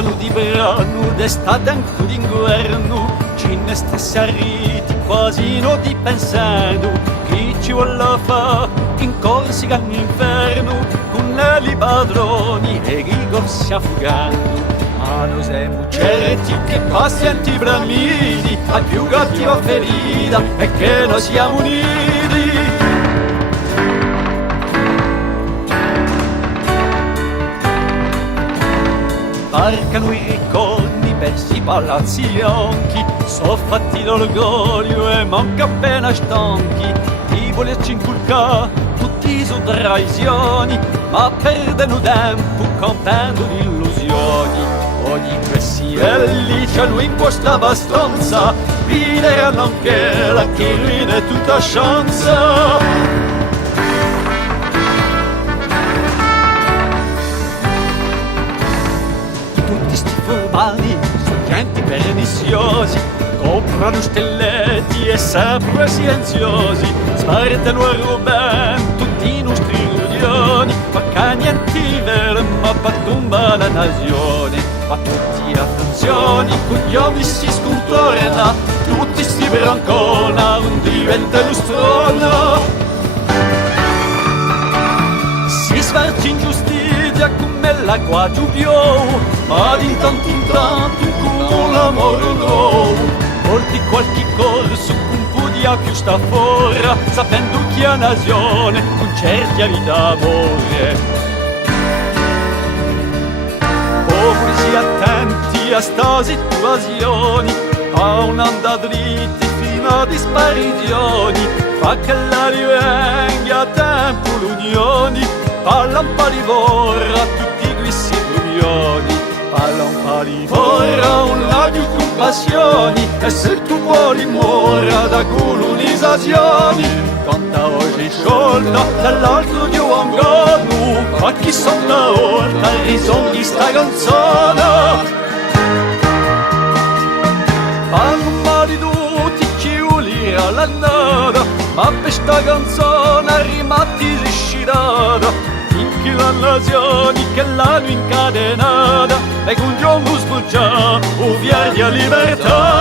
cercano di brano d'estate anche d'inverno, ci ne stessi arriti quasi non di pensando, chi ci vuole fa in corsica all'inferno, con i padroni e i corsi affogando. Ma noi siamo certi che pazienti bramini, al più cattiva ferita e che noi siamo uniti. Marcano i ricordi versi palazzi bianchi, sono fatti d'orgoglio e manca appena stanchi di volerci inculcare tutti su traisioni, ma perdono tempo campando di illusioni. Ogni questi elli c'hanno imposta abbastanza, videranno anche la che ride tutta chance. Tutti sti furbani sono gente perniziosi, comprano stelletti e sempre silenziosi, spartano a rubare tutti i nostri illusioni, ma che niente vero, ma pattumba la nazione. Ma tutti attenzioni, coglioni si scontorna, tutti sti brancona, non diventa lustrona. Si sfarci ingiustizia come l'acqua giù piove, ma di tanto in tanto come l'amore nuovo. Molti qualche corso un po' di più sta fuori, sapendo che è nazione con certi vita amore. Poveri si attenti a sta situazioni, a un'anda dritti fino a disparizioni, fa che la rivenga a tempo l'unione, parla un po' di vorra tutti questi rumioni, parla un po' di vorra un ladio con passioni, e se tu vuoi mora da colonizzazioni. Canta oggi sciolta dall'alto di un gono, ma chi sono ora risogni sta canzone. Parlo ma di tutti chi ulira la nada, ma per sta canzone rimatti riscirata, finché la nazione che l'hanno incatenata, e con Giungo sfuggia, o via libertà.